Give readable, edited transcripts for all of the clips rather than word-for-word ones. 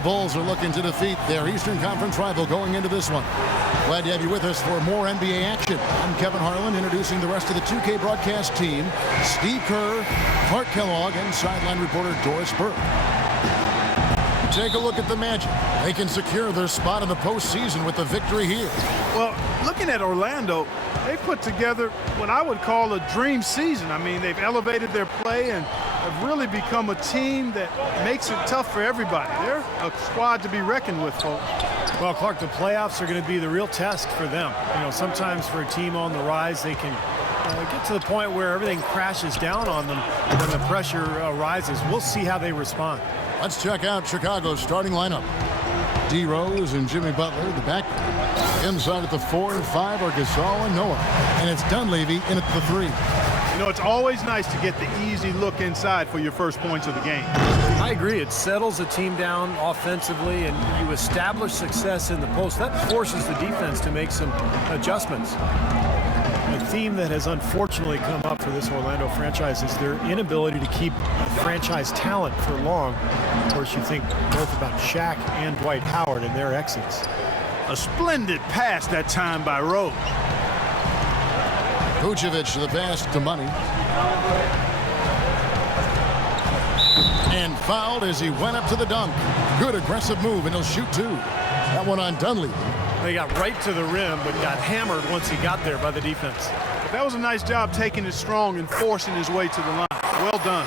The Bulls are looking to defeat their Eastern Conference rival going into this one. Glad to have you with us for more NBA action. I'm Kevin Harlan, introducing the rest of the 2K broadcast team. Steve Kerr, Clark Kellogg, and sideline reporter Doris Burke. Take a look at the Magic. They can secure their spot in the postseason with the victory here. Well, looking at Orlando, they put together what I would call a dream season. I mean, they've elevated their play and have really become a team that makes it tough for everybody. They're a squad to be reckoned with, folks. Well, Clark, the playoffs are going to be the real test for them. You know, sometimes for a team on the rise, they can get to the point where everything crashes down on them when the pressure rises. We'll see how they respond. Let's check out Chicago's starting lineup. D. Rose and Jimmy Butler, the back. Inside at the 4 and 5 are Gasol and Noah. And it's Dunleavy in at the 3. You know, it's always nice to get the easy look inside for your first points of the game. I agree. It settles the team down offensively, and you establish success in the post. That forces the defense to make some adjustments. A theme that has unfortunately come up for this Orlando franchise is their inability to keep franchise talent for long. Of course, you think both about Shaq and Dwight Howard and their exits. A splendid pass that time by Rose. Vucevic to the pass to Money. And fouled as he went up to the dunk. Good aggressive move, and he'll shoot 2. That one on Dunleavy. They got right to the rim, but got hammered once he got there by the defense. But that was a nice job taking it strong and forcing his way to the line. Well done.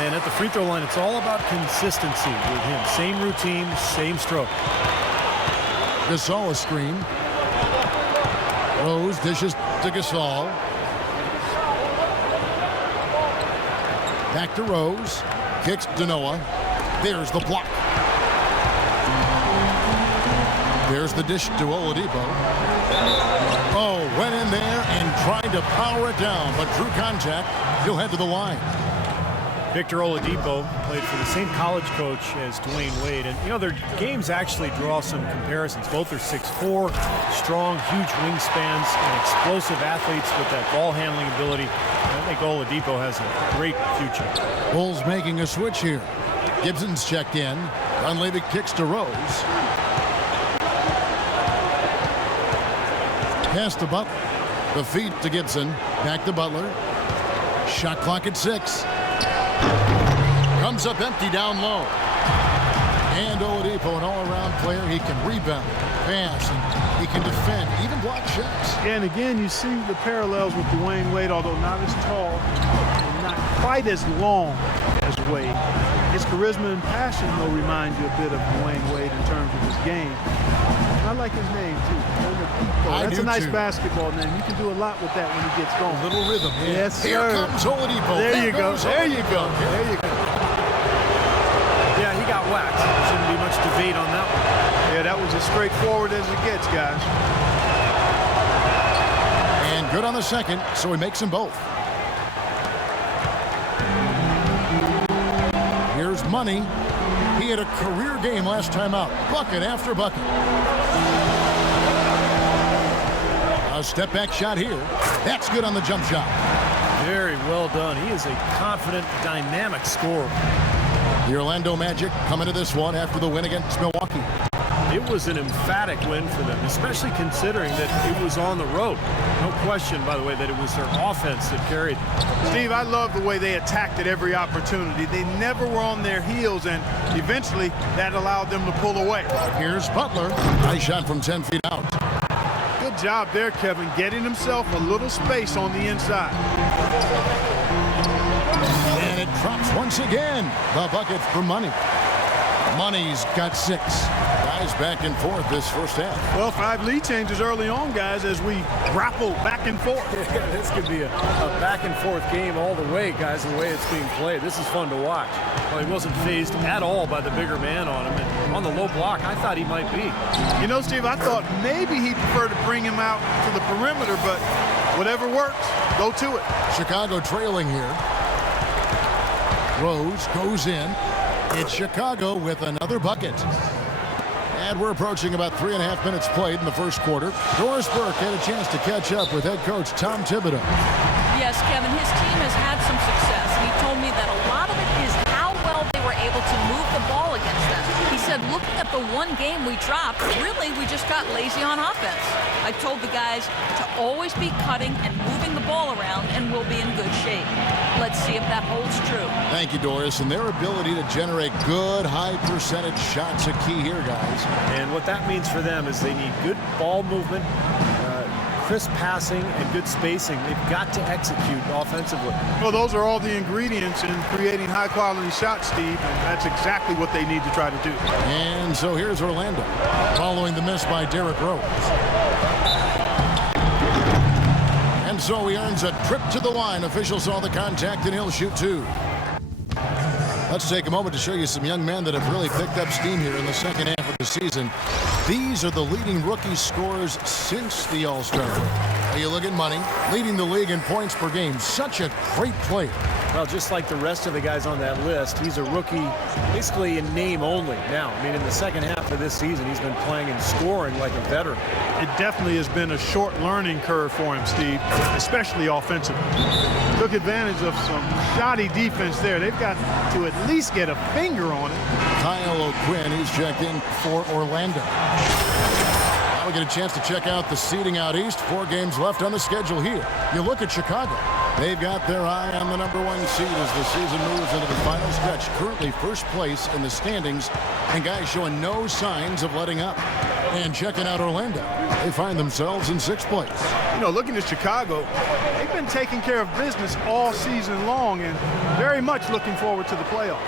And at the free throw line, it's all about consistency with him. Same routine, same stroke. Gasol a screen. Rose dishes to Gasol. Back to Rose. Kicks to Noah. There's the block. There's the dish to Oladipo. Oh, went in there and tried to power it down, but drew contact. He'll head to the line. Victor Oladipo played for the same college coach as Dwayne Wade. And, you know, their games actually draw some comparisons. Both are 6'4", strong, huge wingspans, and explosive athletes with that ball handling ability. I think Oladipo has a great future. Bulls making a switch here. Gibson's checked in. Dunleavy kicks to Rose. Pass to Butler. The feed to Gibson. Back to Butler. Shot clock at 6. Comes up empty down low. And Oladipo, an all-around player. He can rebound, pass, and he can defend, even block shots. And again, you see the parallels with Dwayne Wade, although not as tall and not quite as long as Wade. His charisma and passion, though, remind you a bit of Dwayne Wade in terms of his game. I like his name, too. That's a nice basketball name. You can do a lot with that when he gets going. A little rhythm. Yeah. Yes, sir. Here comes Oladipo. There you go. There you go. There you go. Yeah, he got whacked. Shouldn't be much debate on that one. Yeah, that was as straightforward as it gets, guys. And good on the second, so he makes them both. Here's Money. He had a career game last time out. Bucket after bucket. A step-back shot here. That's good on the jump shot. Very well done. He is a confident, dynamic scorer. The Orlando Magic come into this one after the win against Milwaukee. It was an emphatic win for them, especially considering that it was on the road. No question, by the way, that it was their offense that carried them. Steve, I love the way they attacked at every opportunity. They never were on their heels, and eventually that allowed them to pull away. Here's Butler. Nice shot from 10 feet out. Good job there, Kevin, getting himself a little space on the inside. And it drops once again. The bucket for Money. Money's got 6. Guys back and forth this first half. Well, 5 lead changes early on, guys, as we grapple back and forth. Yeah, this could be a back and forth game all the way, guys, the way it's being played. This is fun to watch. Well, he wasn't fazed at all by the bigger man on him. And on the low block, I thought he might be. You know, Steve, I thought maybe he'd prefer to bring him out to the perimeter, but whatever works, go to it. Chicago trailing here. Rose goes in. It's Chicago with another bucket. And we're approaching about 3.5 minutes played in the first quarter. Doris Burke had a chance to catch up with head coach Tom Thibodeau. Yes, Kevin, his team has had some success. He told me that a lot of it is how well they were able to move the ball against them. He said looking at the one game we dropped, really, we just got lazy on offense. I told the guys to always be cutting and moving the ball around, and we'll be in good shape. Let's see if that holds true. Thank you, Doris. And their ability to generate good, high-percentage shots a key here, guys. And what that means for them is they need good ball movement, crisp passing, and good spacing. They've got to execute offensively. Well, those are all the ingredients in creating high-quality shots, Steve, and that's exactly what they need to try to do. And so here's Orlando, following the miss by Derrick Rose. And so he earns a trip to the line. Officials saw the contact, and he'll shoot two. Let's take a moment to show you some young men that have really picked up steam here in the second half of the season. These are the leading rookie scorers since the All-Star break. You look at Money, leading the league in points per game. Such a great player. Well, just like the rest of the guys on that list, he's a rookie basically in name only. Now, I mean, in the second half of this season, he's been playing and scoring like a veteran. It definitely has been a short learning curve for him, Steve, especially offensively. Took advantage of some shoddy defense there. They've got to at least get a finger on it. Kyle O'Quinn, he's checked in for Orlando. Now we get a chance to check out the seeding out east. 4 games left on the schedule here. You look at Chicago. They've got their eye on the #1 seed as the season moves into the final stretch. Currently first place in the standings, and guys showing no signs of letting up. And checking out Orlando, they find themselves in 6th place. You know, looking at Chicago, they've been taking care of business all season long and very much looking forward to the playoffs.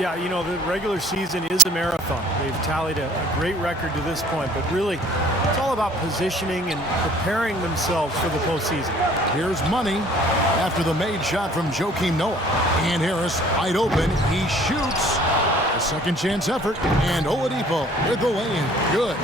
Yeah, you know, the regular season is a marathon. They've tallied a great record to this point, but really, it's all about positioning and preparing themselves for the postseason. Here's Money after the made shot from Joakim Noah. And Harris wide open. He shoots. A second chance effort. And Oladipo with the lay-in. Good.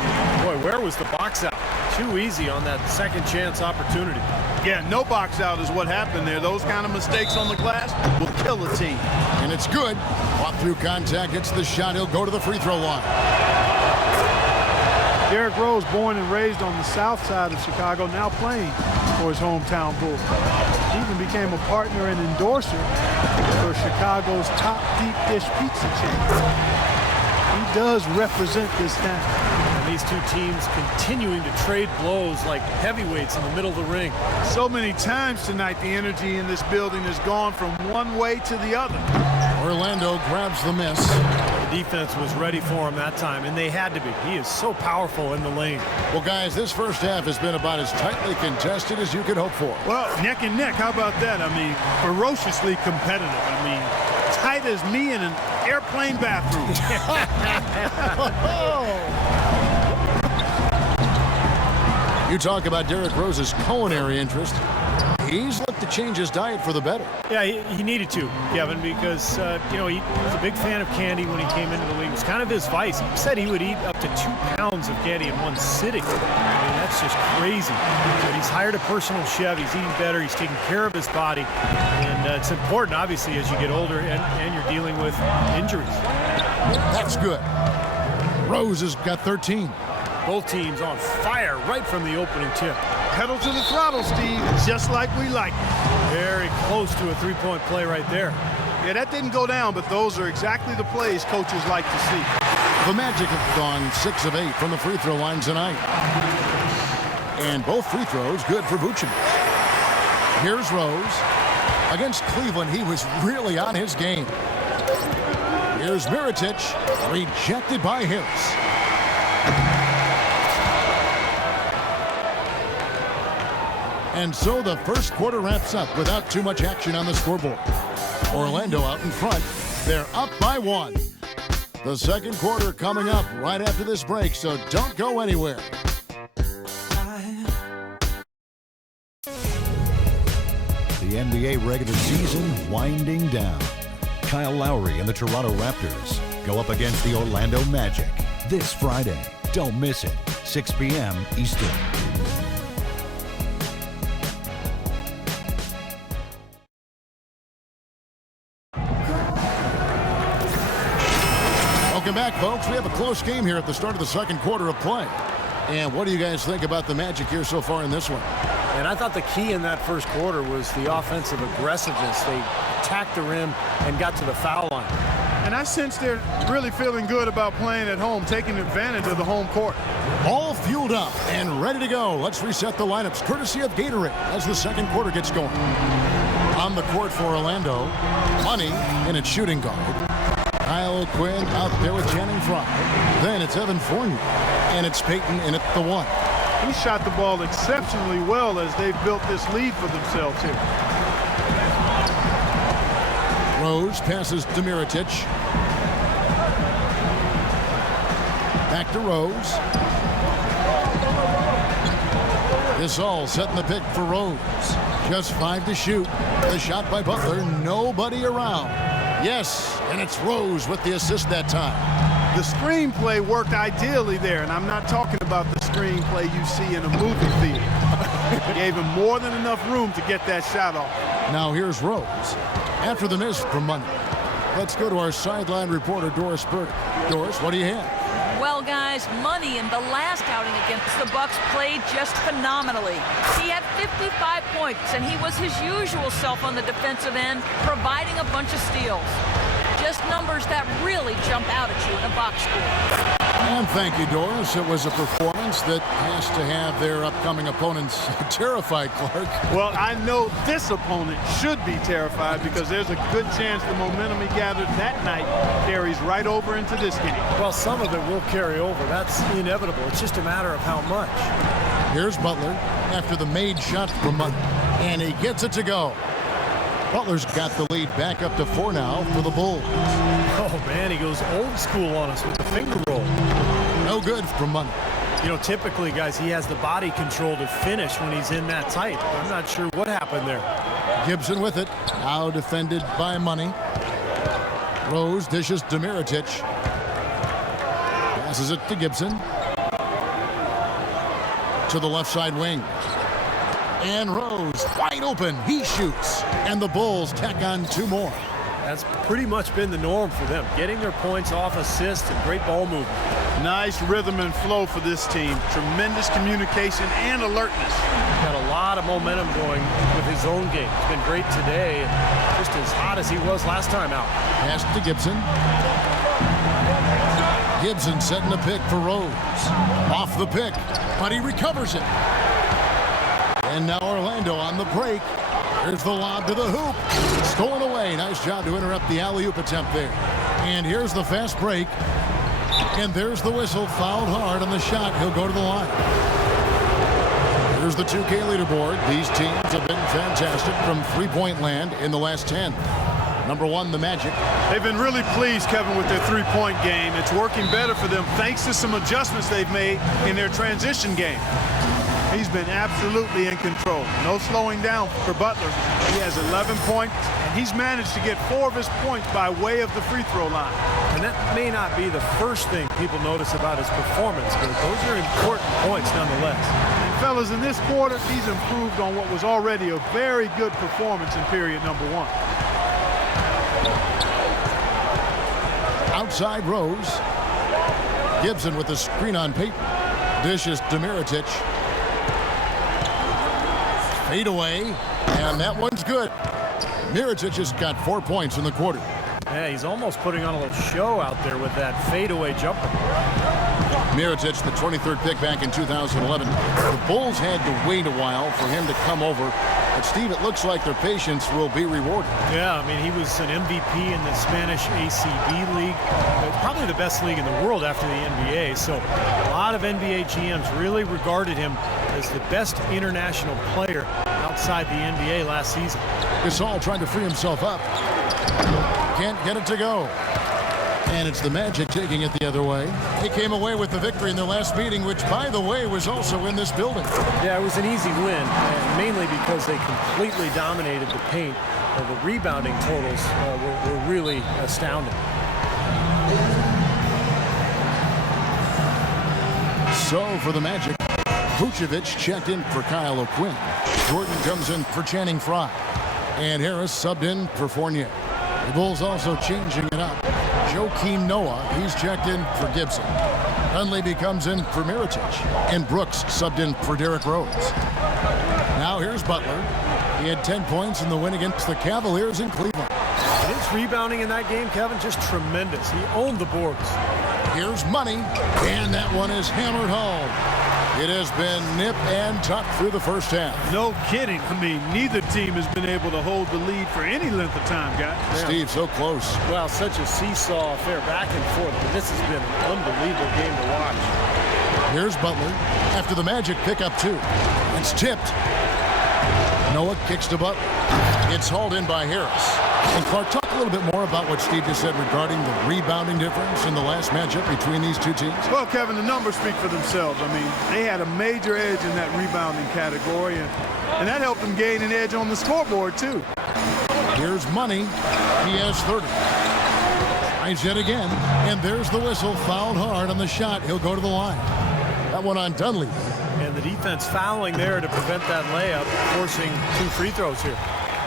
Boy, where was the box out? Too easy on that second chance opportunity. Yeah, no box out is what happened there. Those kind of mistakes on the glass will kill a team. And it's good. Walk through contact, hits the shot. He'll go to the free throw line. Derrick Rose, born and raised on the south side of Chicago, now playing for his hometown Bulls. He even became a partner and endorser for Chicago's top deep dish pizza chain. He does represent this town. And these two teams continuing to trade blows like heavyweights in the middle of the ring. So many times tonight, the energy in this building has gone from one way to the other. Orlando grabs the miss. The defense was ready for him that time, and they had to be. He is so powerful in the lane. Well, guys, this first half has been about as tightly contested as you could hope for. Well, neck and neck, how about that? I mean, ferociously competitive. I mean, tight as me in an airplane bathroom. You talk about Derrick Rose's culinary interest. He's looked to change his diet for the better. Yeah, he needed to, Kevin, because, you know, he was a big fan of candy when he came into the league. It was kind of his vice. He said he would eat up to 2 pounds of candy in one sitting. I mean, that's just crazy. But he's hired a personal chef. He's eating better. He's taking care of his body. And it's important, obviously, as you get older and you're dealing with injuries. That's good. Rose has got 13. Both teams on fire right from the opening tip. Pedal to the throttle, Steve, just like we like. Very close to a three-point play right there. Yeah, that didn't go down, but those are exactly the plays coaches like to see. The Magic have gone 6 of 8 from the free throw line tonight. And both free throws good for Vucevic. Here's Rose. Against Cleveland, he was really on his game. Here's Mirotic, rejected by Harris. And so the first quarter wraps up without too much action on the scoreboard. Orlando out in front. They're up by 1. The second quarter coming up right after this break, so don't go anywhere. The NBA regular season winding down. Kyle Lowry and the Toronto Raptors go up against the Orlando Magic this Friday. Don't miss it, 6 p.m. Eastern. Welcome back, folks. We have a close game here at the start of the second quarter of play. And what do you guys think about the Magic here so far in this one? And I thought the key in that first quarter was the offensive aggressiveness. They attacked the rim and got to the foul line. And I sense they're really feeling good about playing at home, taking advantage of the home court. All fueled up and ready to go. Let's reset the lineups courtesy of Gatorade as the second quarter gets going. On the court for Orlando, Money in its shooting guard. Kyle Quinn out there with Channing Frye. Then it's Evan Fournier, and it's Peyton in at the 1. He shot the ball exceptionally well as they've built this lead for themselves here. Rose passes to Mirotic. Back to Rose. Gasol setting the pick for Rose. Just 5 to shoot. The shot by Butler. Nobody around. Yes, and it's Rose with the assist that time. The screenplay worked ideally there, and I'm not talking about the screenplay you see in a movie theater. Gave him more than enough room to get that shot off. Now here's Rose. After the miss from Money. Let's go to our sideline reporter, Doris Burke. Doris, what do you have? Well, guys, Money in the last outing against the Bucks played just phenomenally. He had 55 points, and he was his usual self on the defensive end, providing a bunch of steals. Just numbers that really jump out at you in a box score. And thank you, Doris. It was a performance that has to have their upcoming opponents terrified, Clark. Well, I know this opponent should be terrified because there's a good chance the momentum he gathered that night carries right over into this game. Well, some of it will carry over. That's inevitable. It's just a matter of how much. Here's Butler after the made shot from Money, and he gets it to go. Butler's got the lead back up to 4 now for the Bulls. Oh, man, he goes old school on us with the finger roll. No good from Money. You know, typically, guys, he has the body control to finish when he's in that tight. I'm not sure what happened there. Gibson with it. Now defended by Money. Rose dishes to Mirotic. Passes it to Gibson. To the left side wing. And Rose wide open. He shoots. And the Bulls tack on 2 more. That's pretty much been the norm for them. Getting their points off assists and great ball movement. Nice rhythm and flow for this team. Tremendous communication and alertness. Got a lot of momentum going with his own game. It's been great today. Just as hot as he was last time out. Pass to Gibson. Gibson setting the pick for Rose. Off the pick, but he recovers it. And now Orlando on the break. Here's the lob to the hoop. Stolen away. Nice job to interrupt the alley-oop attempt there. And here's the fast break. And there's the whistle. Fouled hard on the shot. He'll go to the line. Here's the 2K leaderboard. These teams have been fantastic from three-point land in the last 10. Number 1, the Magic. They've been really pleased, Kevin, with their three-point game. It's working better for them thanks to some adjustments they've made in their transition game. He's been absolutely in control. No slowing down for Butler. He has 11 points, and he's managed to get 4 of his points by way of the free throw line. And that may not be the first thing people notice about his performance, but those are important points nonetheless. And fellas, in this quarter, he's improved on what was already a very good performance in period number 1. Outside Rose. Gibson with the screen on Peyton. Dishes to Mirotic. Fade away, and that one's good. Mirotic has got 4 points in the quarter. Yeah, he's almost putting on a little show out there with that fadeaway jumper. Mirotic, the 23rd pick back in 2011. The Bulls had to wait a while for him to come over. But, Steve, it looks like their patience will be rewarded. Yeah, I mean, he was an MVP in the Spanish ACB league. Probably the best league in the world after the NBA. So a lot of NBA GMs really regarded him as the best international player outside the NBA last season. Gasol trying to free himself up. Can't get it to go. And it's the Magic taking it the other way. They came away with the victory in their last meeting, which, by the way, was also in this building. Yeah, it was an easy win, and mainly because they completely dominated the paint. The rebounding totals were really astounding. So, for the Magic, Vucevic checked in for Kyle O'Quinn. Jordan comes in for Channing Frye. And Harris subbed in for Fournier. The Bulls also changing it up. Joakim Noah, he's checked in for Gibson. Dunleavy comes in for Mirotic. And Brooks subbed in for Derrick Rose. Now here's Butler. He had 10 points in the win against the Cavaliers in Cleveland. His rebounding in that game, Kevin, just tremendous. He owned the boards. Here's Money, and that one is hammered home. It has been nip and tuck through the first half. No kidding. I mean, neither team has been able to hold the lead for any length of time, guys. Yeah. Steve, so close. Well, such a seesaw affair back and forth. But this has been an unbelievable game to watch. Here's Butler after the Magic pick up 2. It's tipped. Noah kicks to Butler. It's hauled in by Harris. And Clark, talk a little bit more about what Steve just said regarding the rebounding difference in the last matchup between these two teams. Well, Kevin, the numbers speak for themselves. I mean, they had a major edge in that rebounding category, and that helped them gain an edge on the scoreboard, too. Here's Money. He has 30. Tries yet again, and there's the whistle. Fouled hard on the shot. He'll go to the line. That one on Dunleavy. And the defense fouling there to prevent that layup, forcing 2 free throws here.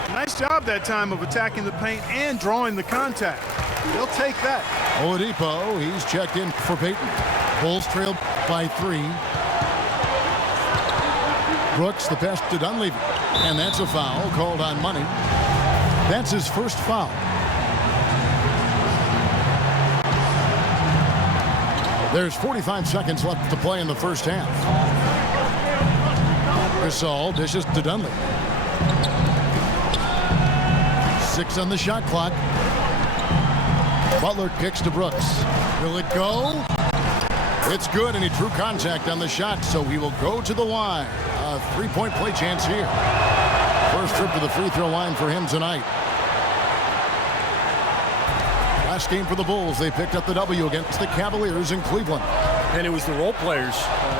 Nice job that time of attacking the paint and drawing the contact. They'll take that. Oladipo, he's checked in for Peyton. Bulls trailed by 3. Brooks, the pass to Dunleavy. And that's a foul called on Money. That's his first foul. There's 45 seconds left to play in the first half. Gasol dishes to Dunleavy. 6 on the shot clock. Butler kicks to Brooks. Will it go? It's good, and he drew contact on the shot, so he will go to the line. A 3-point play chance here. First trip to the free throw line for him tonight. Last game for the Bulls, they picked up the W against the Cavaliers in Cleveland. And it was the role players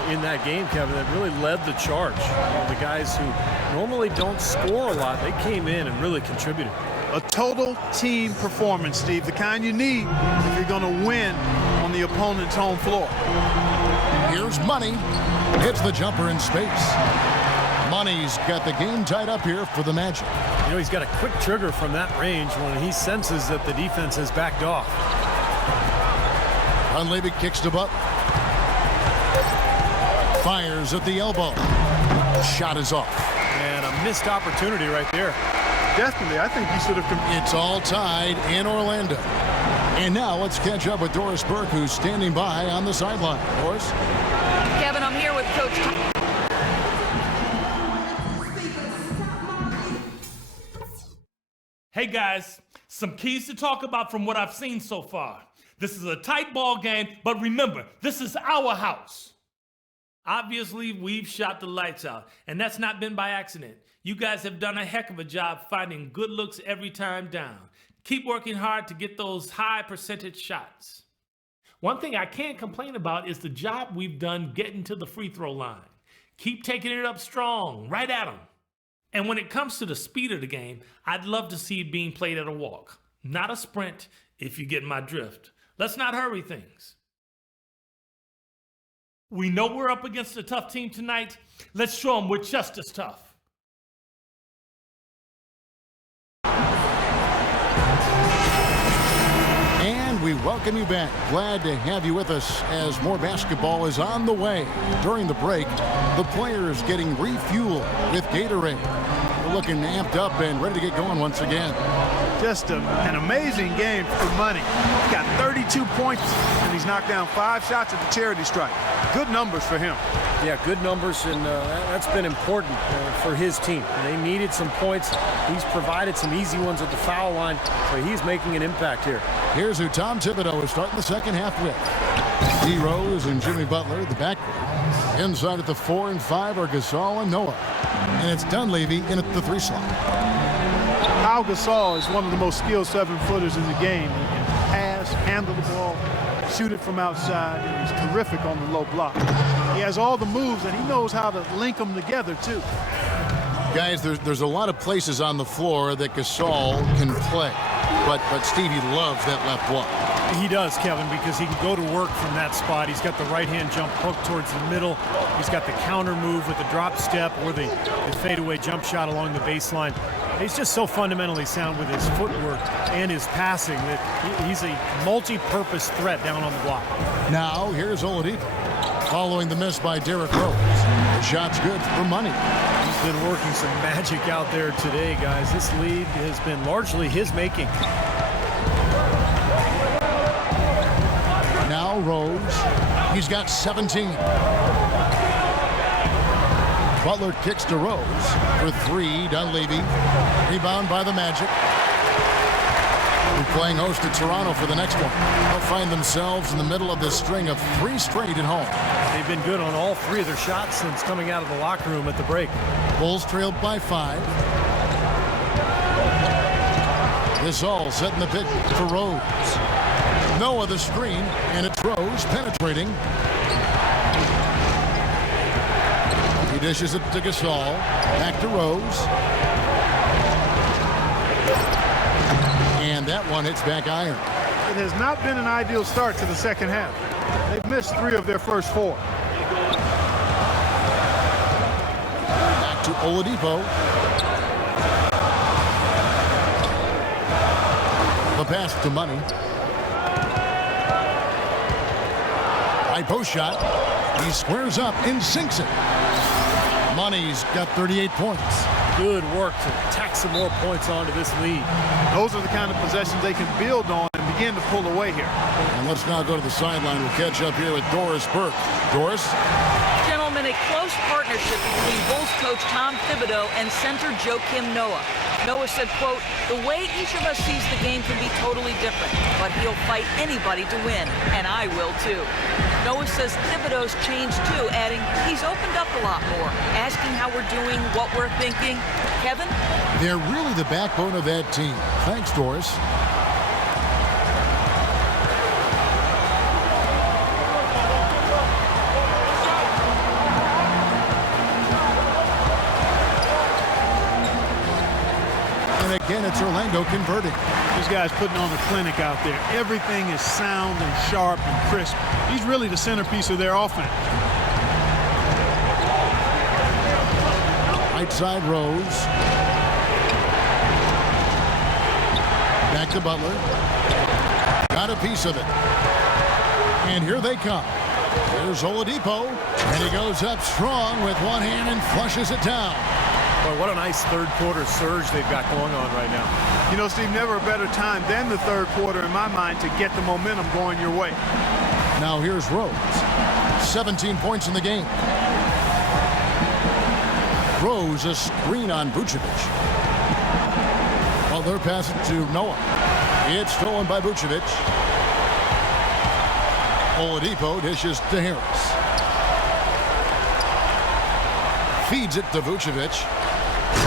in that game, Kevin, that really led the charge. The guys who normally don't score a lot, they came in and really contributed. A total team performance, Steve, the kind you need if you're going to win on the opponent's home floor. Here's Money. Hits the jumper in space. Money's got the game tied up here for the Magic. You know, he's got a quick trigger from that range when he senses that the defense has backed off. Dunleavy kicks to Butler. Fires at the elbow. Shot is off. And a missed opportunity right there. Definitely, I think he should have. It's all tied in Orlando. And now let's catch up with Doris Burke, who's standing by on the sideline. Doris? Kevin, I'm here with Coach. Hey guys, some keys to talk about from what I've seen so far. This is a tight ball game, but remember, this is our house. Obviously, we've shot the lights out, and that's not been by accident. You guys have done a heck of a job finding good looks every time down. Keep working hard to get those high percentage shots. One thing I can't complain about is the job we've done getting to the free throw line. Keep taking it up strong, right at them. And when it comes to the speed of the game, I'd love to see it being played at a walk, not a sprint, if you get my drift. Let's not hurry things. We know we're up against a tough team tonight. Let's show them we're just as tough. And we welcome you back. Glad to have you with us as more basketball is on the way. During the break, the players getting refueled with Gatorade. We're looking amped up and ready to get going once again. Just an amazing game for Money. He's got 32 points, and he's knocked down 5 shots at the charity stripe. Good numbers for him. Yeah, good numbers, and that's been important for his team. They needed some points. He's provided some easy ones at the foul line, so he's making an impact here. Here's who Tom Thibodeau is starting the second half with. D. Rose and Jimmy Butler, the backcourt. Inside at the 4 and 5 are Gasol and Noah. And it's Dunleavy in at the 3 slot. Al Gasol is one of the most skilled 7-footers in the game. He can pass, handle the ball, shoot it from outside, and he's terrific on the low block. He has all the moves, and he knows how to link them together, too. Guys, there's a lot of places on the floor that Gasol can play. But Stevie loves that left block. He does, Kevin, because he can go to work from that spot. He's got the right-hand jump hook towards the middle. He's got the counter move with the drop step or the fadeaway jump shot along the baseline. He's just so fundamentally sound with his footwork and his passing that he's a multi-purpose threat down on the block. Now, here's Oladipo. Following the miss by Derrick Rose. The shot's good for Money. been working some magic out there today, guys. This lead has been largely his making. Now Rose. He's got 17. Butler kicks to Rose for 3. Dunleavy. Rebound by the Magic. We're playing host to Toronto for the next one. They'll find themselves in the middle of this string of 3 straight at home. They've been good on all 3 of their shots since coming out of the locker room at the break. Bulls trailed by 5. This all setting the pick for Rose. Noah the screen, and it's Rose penetrating. He dishes it to Gasol. Back to Rose. And that one hits back iron. It has not been an ideal start to the second half. They've missed 3 of their first 4. Back to Oladipo. The pass to Money. High post shot. He squares up and sinks it. Money's got 38 points. Good work to tack some more points onto this lead. Those are the kind of possessions they can build on and begin to pull away here. And let's now go to the sideline. We'll catch up here with Doris Burke. Doris? Gentlemen, a close partnership between Bulls coach Tom Thibodeau and center Joakim Noah. Noah said, quote, "The way each of us sees the game can be totally different, but he'll fight anybody to win, and I will too." Noah says Thibodeau's changed too, adding, "He's opened up a lot more, asking how we're doing, what we're thinking." Kevin? They're really the backbone of that team. Thanks, Doris. And again, it's Orlando converting. These guys putting on a clinic out there. Everything is sound and sharp and crisp. He's really the centerpiece of their offense. Right side Rose. Back to Butler. Got a piece of it. And here they come. There's Oladipo. And he goes up strong with one hand and flushes it down. Boy, what a nice third quarter surge they've got going on right now. You know, Steve, never a better time than the third quarter in my mind to get the momentum going your way. Now here's Rose. 17 points in the game. Rose a screen on Vucevic. Butler pass it to Noah. It's stolen by Vucevic. Oladipo dishes to Harris. Feeds it to Vucevic.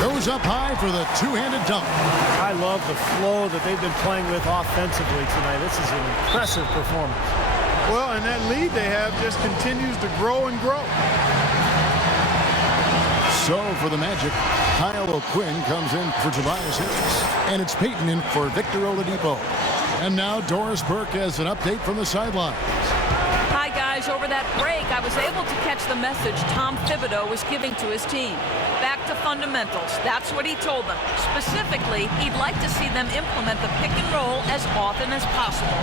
Goes up high for the two-handed dunk. I love the flow that they've been playing with offensively tonight. This is an impressive performance. Well, and that lead they have just continues to grow and grow. So for the Magic, Kyle O'Quinn comes in for Tobias Harris. And it's Peyton in for Victor Oladipo. And now Doris Burke has an update from the sidelines. Hi, guys. Over that break, I was able to catch the message Tom Thibodeau was giving to his team. Back to fundamentals. That's what he told them. Specifically, he'd like to see them implement the pick and roll as often as possible.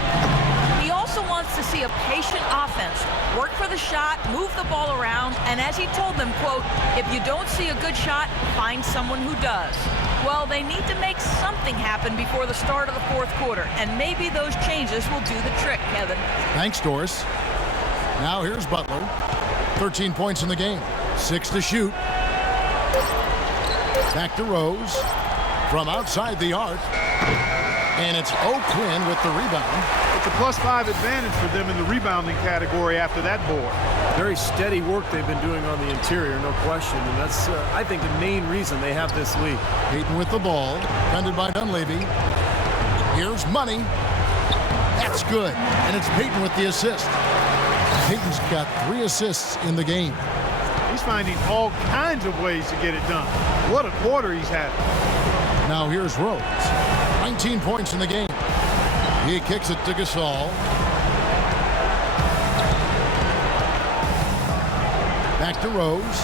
He also wants to see a patient offense. Work for the shot, move the ball around, and as he told them, quote, "If you don't see a good shot, find someone who does." Well, they need to make something happen before the start of the fourth quarter, and maybe those changes will do the trick, Kevin. Thanks, Doris. Now here's Butler. 13 points in the game. 6 to shoot. Back to Rose. From outside the arc. And it's O'Quinn with the rebound. It's a +5 advantage for them in the rebounding category after that board. Very steady work they've been doing on the interior, no question. And that's, I think, the main reason they have this lead. Peyton with the ball. Defended by Dunleavy. Here's Money. That's good. And it's Peyton with the assist. Peyton's got 3 assists in the game. He's finding all kinds of ways to get it done. What a quarter he's had. Now here's Rose. 19 points in the game. He kicks it to Gasol. Back to Rose.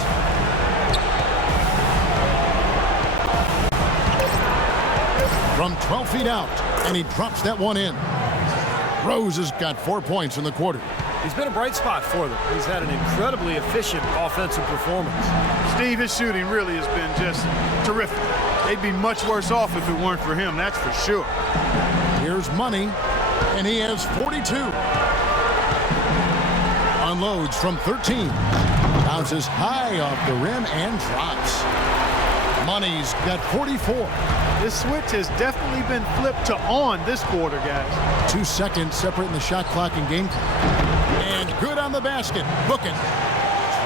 From 12 feet out, and he drops that one in. Rose has got 4 points in the quarter. He's been a bright spot for them. He's had an incredibly efficient offensive performance. Steve, his shooting really has been just terrific. They'd be much worse off if it weren't for him, that's for sure. Here's Money, and he has 42. Unloads from 13. Bounces high off the rim and drops. Money's got 44. This switch has definitely been flipped to on this quarter, guys. 2 seconds separating the shot clock and game clock. And good on the basket. Book it.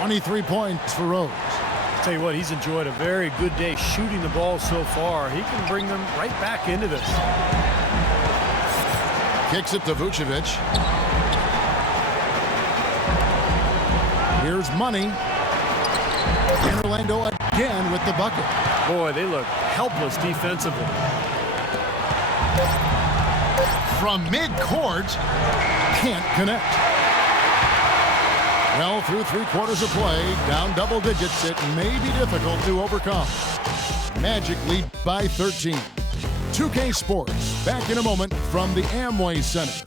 23 points for Rose. I'll tell you what, he's enjoyed a very good day shooting the ball so far. He can bring them right back into this. Kicks it to Vucevic. Here's Money. And Orlando again with the bucket. Boy, they look helpless defensively. From midcourt, can't connect. Well, through 3 quarters of play, down double digits, it may be difficult to overcome. Magic lead by 13. 2K Sports, back in a moment from the Amway Center.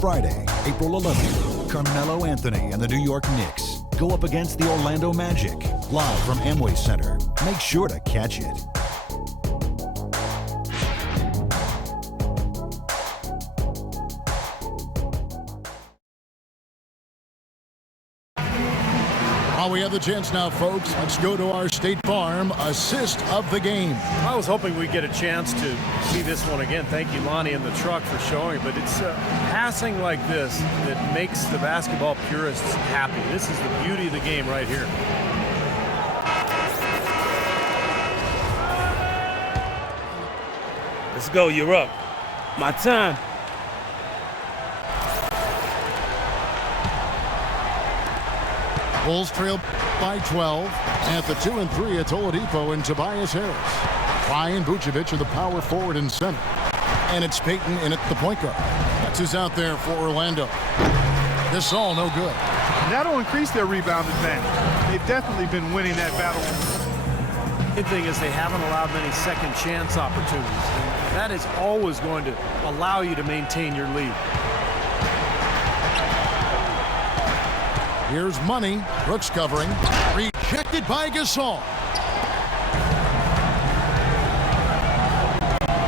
Friday, April 11th, Carmelo Anthony and the New York Knicks go up against the Orlando Magic. Live from Amway Center. Make sure to catch it. While we have the chance now, folks, let's go to our State Farm assist of the game. I was hoping we'd get a chance to see this one again. Thank you, Lonnie, and the truck for showing it. But it's passing like this that makes the basketball purists happy. This is the beauty of the game right here. Let's go. You're up. My time. Bulls trail by 12. At the 2 and 3, it's Oladipo and Tobias Harris. Ryan Vucevic are the power forward and center. And it's Peyton in at the point guard. That's who's out there for Orlando. This all no good. And that'll increase their rebound advantage. They've definitely been winning that battle. Good thing is they haven't allowed many second chance opportunities. And that is always going to allow you to maintain your lead. Here's Money. Brooks covering. Rejected by Gasol.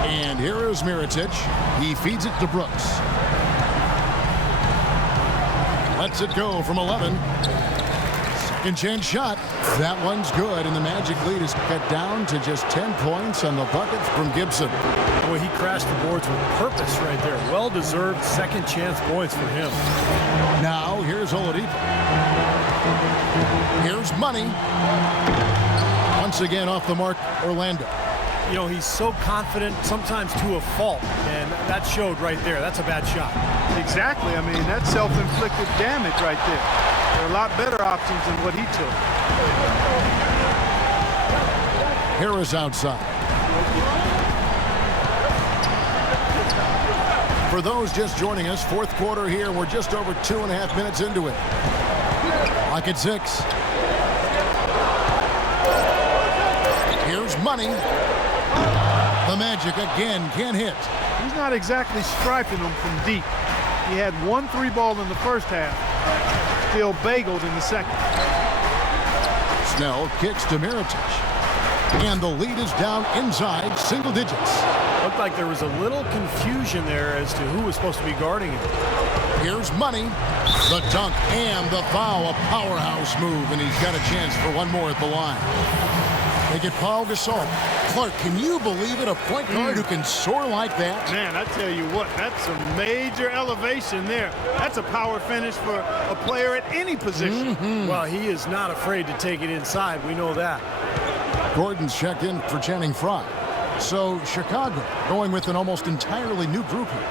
And here is Mirotic. He feeds it to Brooks. Lets it go from 11. Second chance shot. That one's good, and the Magic lead is cut down to just 10 points on the bucket from Gibson. Boy, he crashed the boards with purpose right there. Well-deserved second chance points for him. Now, here's Oladipo. Here's Money. Once again off the mark, Orlando. You know, he's so confident, sometimes to a fault, and that showed right there. That's a bad shot. Exactly. I mean, that's self-inflicted damage right there. There are a lot better options than what he took. Harris outside. For those just joining us, fourth quarter here. We're just over 2.5 minutes into it. Lock at 6. Here's Money. The Magic again can't hit. He's not exactly striping them from deep. He had 1 3 ball in the first half. Still bageled in the second. Snell kicks to Mirotic. And the lead is down inside single digits. Looked like there was a little confusion there as to who was supposed to be guarding him. Here's Money. The dunk and the foul. A powerhouse move, and he's got a chance for one more at the line. They get Paul Gasol. Clark, can you believe it? A point guard who can soar like that? Man, I tell you what, that's a major elevation there. That's a power finish for a player at any position. Well, he is not afraid to take it inside. We know that. Gordon's checked in for Channing Frye. So Chicago going with an almost entirely new group here.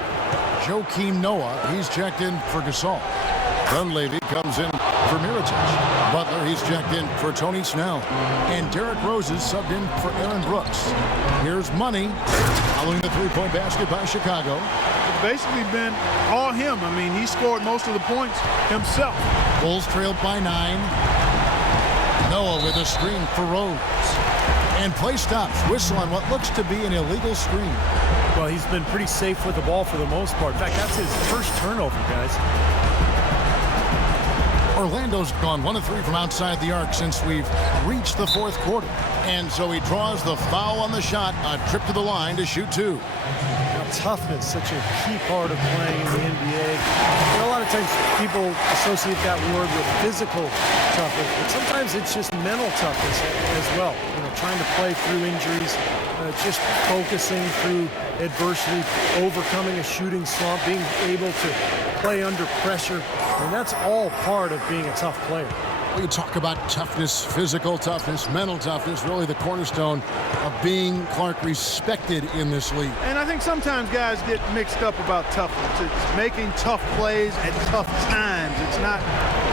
Joakim Noah, he's checked in for Gasol. Dunleavy comes in for Mirotic. Butler, he's checked in for Tony Snell. And Derrick Rose is subbed in for Aaron Brooks. Here's Money, following the three-point basket by Chicago. It's basically been all him. I mean, he scored most of the points himself. Bulls trailed by 9. Noah with a screen for Rose. And play stops. Whistle on what looks to be an illegal screen. Well, he's been pretty safe with the ball for the most part. In fact, that's his first turnover, guys. Orlando's gone 1 of 3 from outside the arc since we've reached the fourth quarter. And so he draws the foul on the shot, a trip to the line to shoot 2. Now, toughness, such a key part of playing in the NBA. You know, a lot of times people associate that word with physical toughness, but sometimes it's just mental toughness as well. You know, trying to play through injuries, just focusing through adversity, overcoming a shooting slump, being able to play under pressure, and that's all part of being a tough player. We talk about toughness, physical toughness, mental toughness, really the cornerstone of being, Clark, respected in this league. And I think sometimes guys get mixed up about toughness. It's making tough plays at tough times. It's not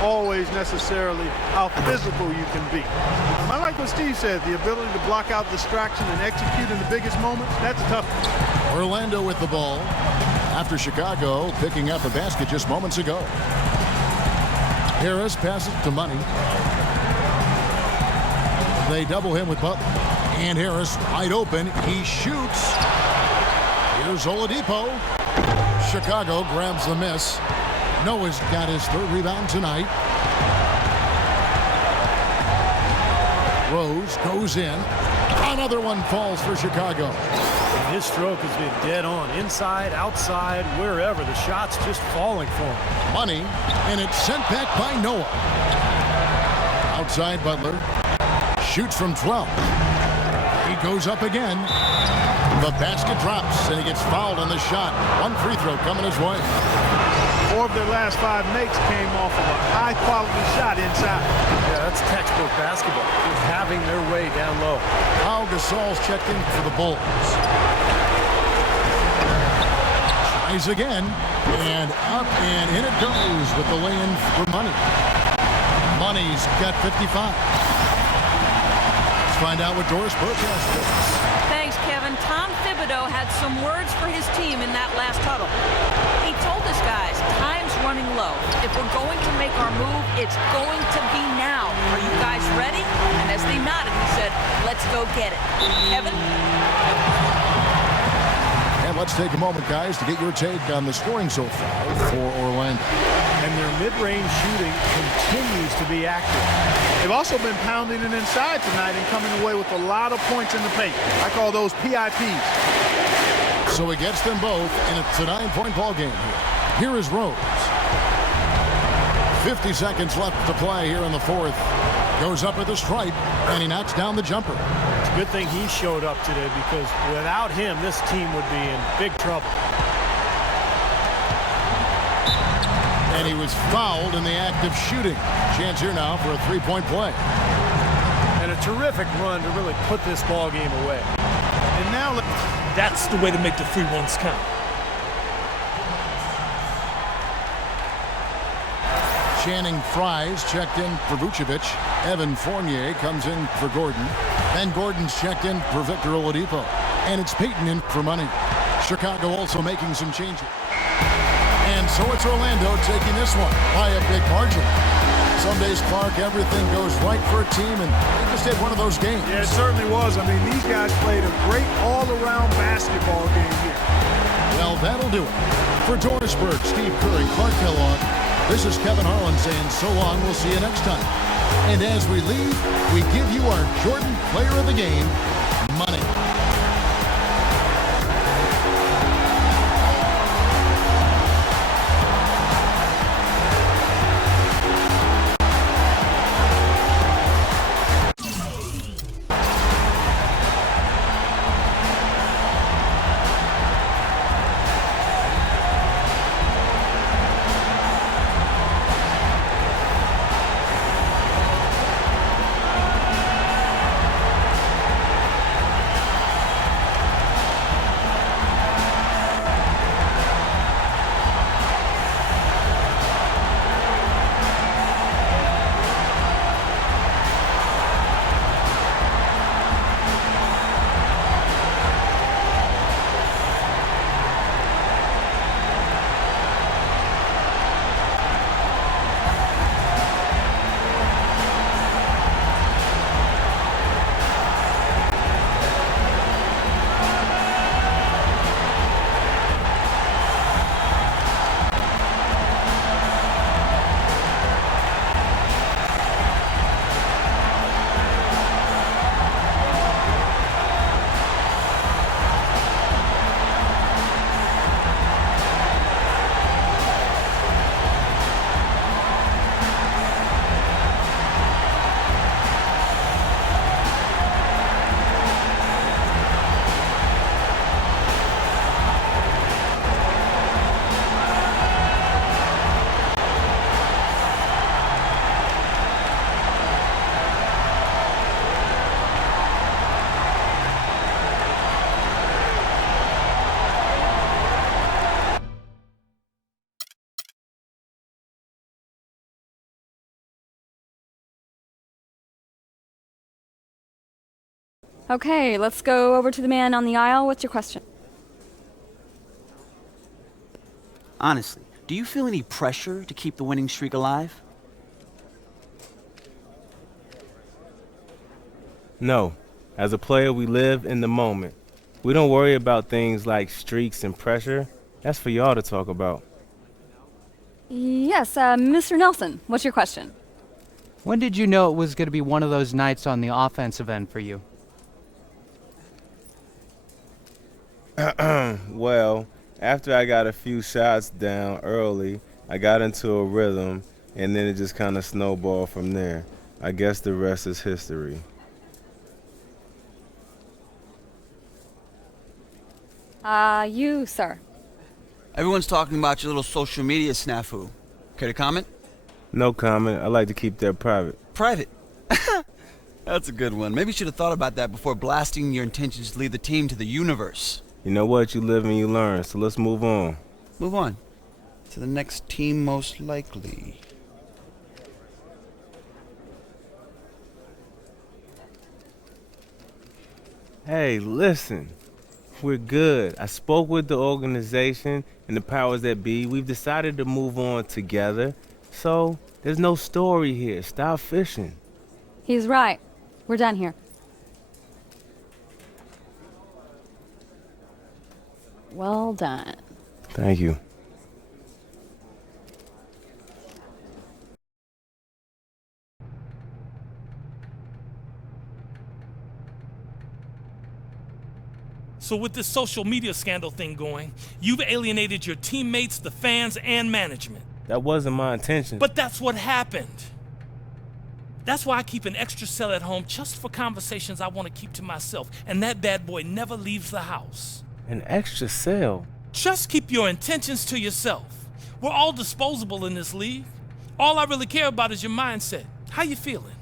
always necessarily how physical you can be. I like what Steve said, the ability to block out distraction and execute in the biggest moments, that's toughness. Orlando with the ball after Chicago picking up a basket just moments ago. Harris passes to Money. They double him with Butler. And Harris wide open. He shoots. Here's Oladipo. Chicago grabs the miss. Noah's got his 3rd rebound tonight. Rose goes in. Another one falls for Chicago. And his stroke has been dead on. Inside, outside, wherever. The shot's just falling for him. Money, and it's sent back by Noah. Outside Butler. Shoots from 12. He goes up again. The basket drops, and he gets fouled on the shot. 1 free throw coming his way. 4 of their last 5 makes came off of a high-quality shot inside. Yeah, that's textbook basketball. Just having their way down low. Pau Gasol's checked in for the Bulls. Tries again, and up and in it goes with the lay-in for Money. Money's got 55. Let's find out what Doris Burke has for us. Thanks, Kevin. Tom Thibodeau had some words for his team in that last huddle. He told us guys, time's running low. If we're going to make our move, it's going to be now. Are you guys ready? And as they nodded, he said, let's go get it. Kevin? And let's take a moment, guys, to get your take on the scoring so far for Orlando. And their mid-range shooting continues to be active. They've also been pounding it inside tonight and coming away with a lot of points in the paint. I call those PIPs. So he gets them both, and it's a 9-point ball game here. Here is Rose. 50 seconds left to play here in the 4th. Goes up at the stripe, and he knocks down the jumper. It's a good thing he showed up today, because without him, this team would be in big trouble. And he was fouled in the act of shooting. Chance here now for a 3-point play. And a terrific run to really put this ball game away. And now That's the way to make the free ones count. Channing Fries checked in for Vucevic. Evan Fournier comes in for Gordon. Ben Gordon's checked in for Victor Oladipo. And it's Peyton in for Money. Chicago also making some changes. And so it's Orlando taking this one by a big margin. Some days, Clark, everything goes right for a team, and they just had one of those games. Yeah, it certainly was. I mean, these guys played a great all-around basketball game here. Well, that'll do it. For Doris Burke, Steve Curry, Clark Kellogg, this is Kevin Harlan saying so long. We'll see you next time. And as we leave, we give you our Jordan Player of the Game, Money. Okay, let's go over to the man on the aisle. What's your question? Honestly, do you feel any pressure to keep the winning streak alive? No. As a player, we live in the moment. We don't worry about things like streaks and pressure. That's for y'all to talk about. Yes, Mr. Nelson, what's your question? When did you know it was going to be one of those nights on the offensive end for you? Well, after I got a few shots down early, I got into a rhythm, and then it just kind of snowballed from there. I guess the rest is history. You, sir. Everyone's talking about your little social media snafu. Care to comment? No comment. I like to keep that private. Private. That's a good one. Maybe you should have thought about that before blasting your intentions to lead the team to the universe. You know what? You live and you learn, so let's move on. Move on. To the next team most likely. Hey, listen. We're good. I spoke with the organization and the powers that be. We've decided to move on together. So, there's no story here. Stop fishing. He's right. We're done here. Well done. Thank you. So with this social media scandal thing going, you've alienated your teammates, the fans, and management. That wasn't my intention. But that's what happened. That's why I keep an extra cell at home just for conversations I want to keep to myself. And that bad boy never leaves the house. An extra cell? Just keep your intentions to yourself. We're all disposable in this league. All I really care about is your mindset. How you feeling?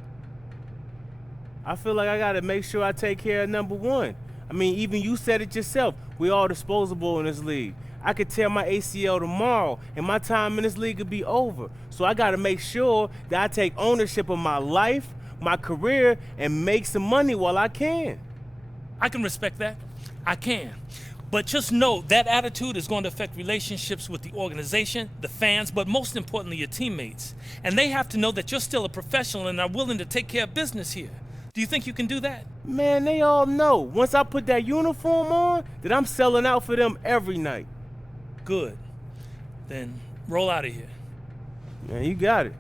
I feel like I gotta make sure I take care of number one. I mean, even you said it yourself. We all disposable in this league. I could tear my ACL tomorrow, and my time in this league could be over. So I gotta make sure that I take ownership of my life, my career, and make some money while I can. I can respect that. I can. But just know that attitude is going to affect relationships with the organization, the fans, but most importantly, your teammates. And they have to know that you're still a professional and are willing to take care of business here. Do you think you can do that? Man, they all know. Once I put that uniform on, that I'm selling out for them every night. Good. Then roll out of here. Man, you got it.